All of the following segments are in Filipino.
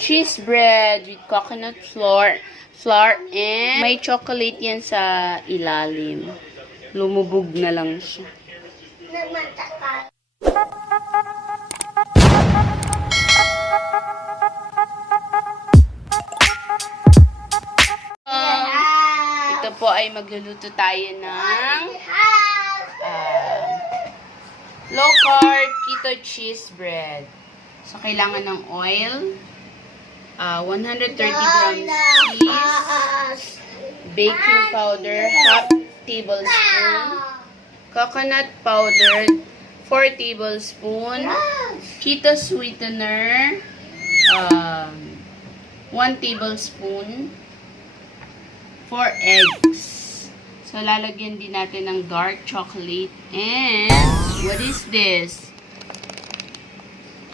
cheese bread with coconut flour, and may chocolate yan sa ilalim. Lumubog na lang siya. Ito po ay magluluto tayo ng low carb keto cheese bread. So, kailangan ng oil, 130 grams cheese, baking powder, half tablespoon, coconut powder, 4 tablespoon, keto sweetener, 1 tablespoon, 4 eggs. So, lalagyan din natin ng dark chocolate. And, what is this?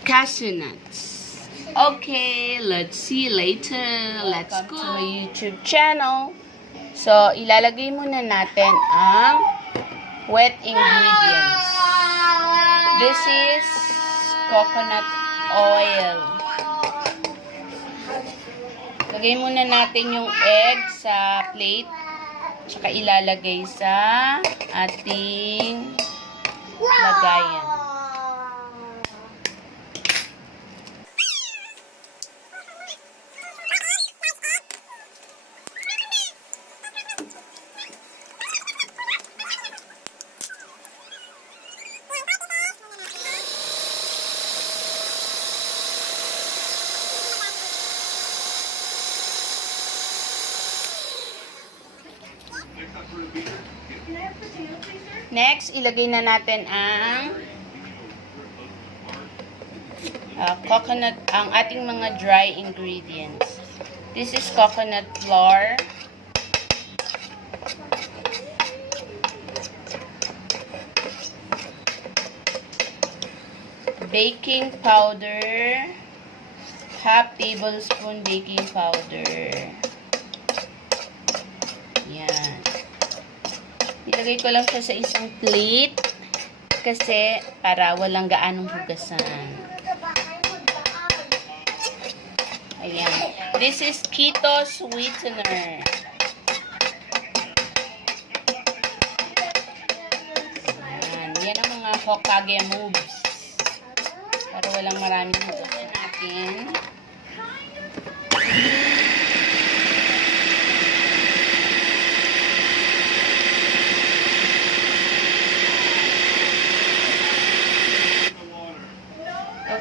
Cashew Nuts. Okay, let's see later. Let's go to my YouTube channel. So, ilalagay muna natin ang wet ingredients. This is coconut oil. Lagay muna natin yung egg sa plate. Tsaka ilalagay sa ating lagayan. Next, ilagay na natin ang coconut, ang ating mga dry ingredients. This is coconut flour, baking powder, half tablespoon baking powder. Yan. Ilagay ko lang siya sa isang plate kasi para walang gaanong hugasan. Ayan. This is Keto Sweetener. Ayan. Yan ang mga Hokage moves. Para walang maraming hugasan natin.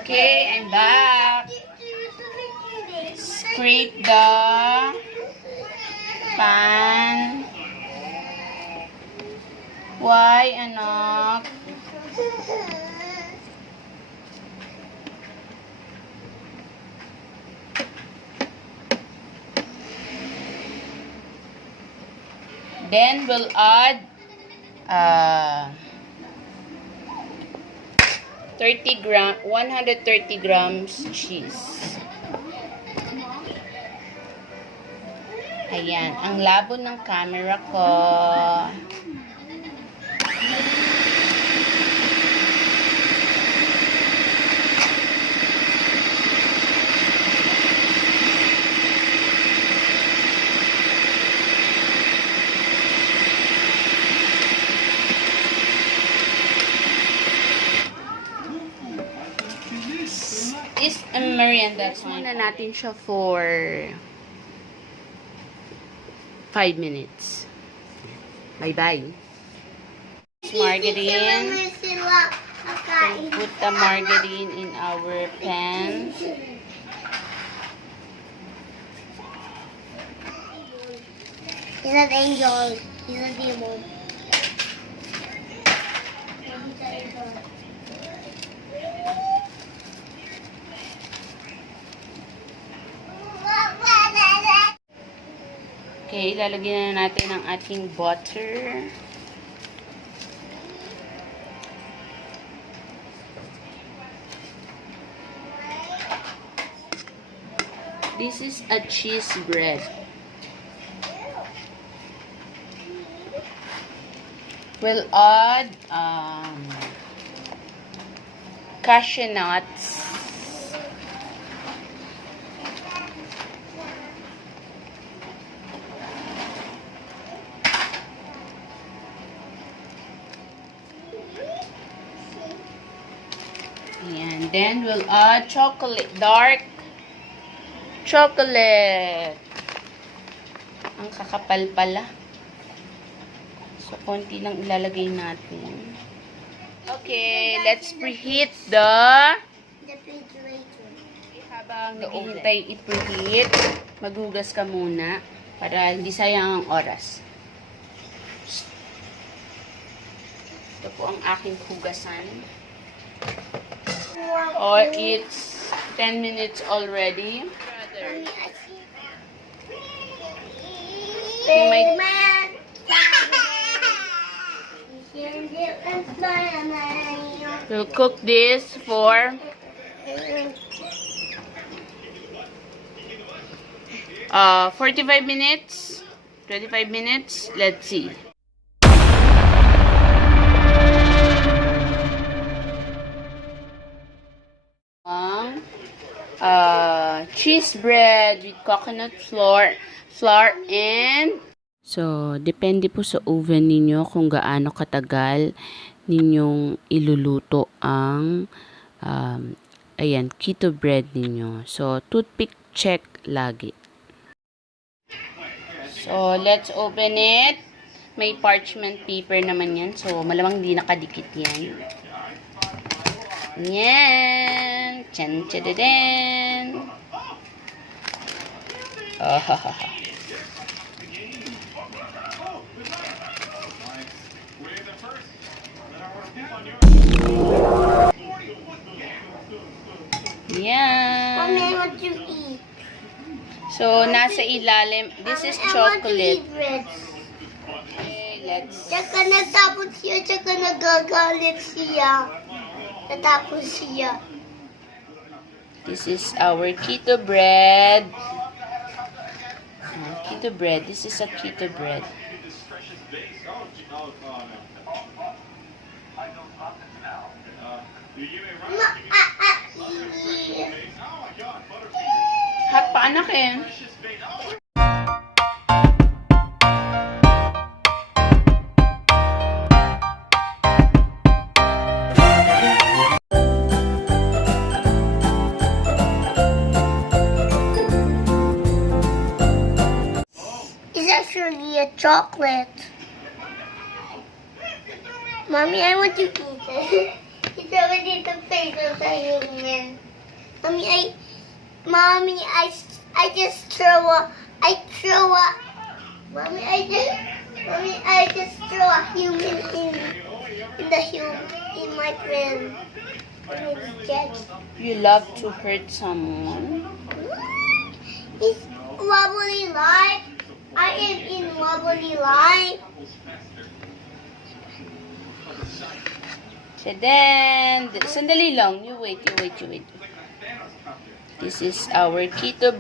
Okay, I'm back. Scrape the pan. Why, anak? Then we'll add 130 grams cheese. Ayan, ang labo ng camera ko. Is a merienda time. Muna natin siya for 5 minutes. Bye-bye. Margarine. So, put the margarine in our pan. He's an angel. He's a demon. Okay, lalagyan na natin ang ating butter. This is a cheese bread. We'll add cashew nuts. And then we'll add chocolate, dark chocolate. Ang kakapal pala. So, konti lang ilalagay natin. Okay, let's preheat the refrigerator. habang naghihintay i-preheat, maghugas ka muna para hindi sayang ang oras. Ito po ang aking hugasan. Or it's 10 minutes already. We'll cook this for 45 minutes, 25 minutes. Let's see. Cheese bread with coconut flour and so depende po sa oven ninyo kung gaano katagal ninyong iluluto ang ayan, keto bread ninyo. So toothpick check lagi. So let's open it. May parchment paper naman yan. So malamang di nakadikit yan. Yan. Chan chadadin. Oh. Yan. Mommy, what you eat? So, nasa ilalim. This is chocolate. Okay, let's... Tsaka natapos siya, tsaka nagagalit siya. Natapos siya. This is our keto bread. Keto bread. This is a keto bread. Hot pa anak eh. It's actually a chocolate. Mommy, I want to eat it. It's already the face of the human. Mommy, I just throw a, Mommy, I just throw a human in my friend. You love to hurt someone? It's wobbly life. I am in wobbly life. So then, sandali lang. You wait. This is our keto bread.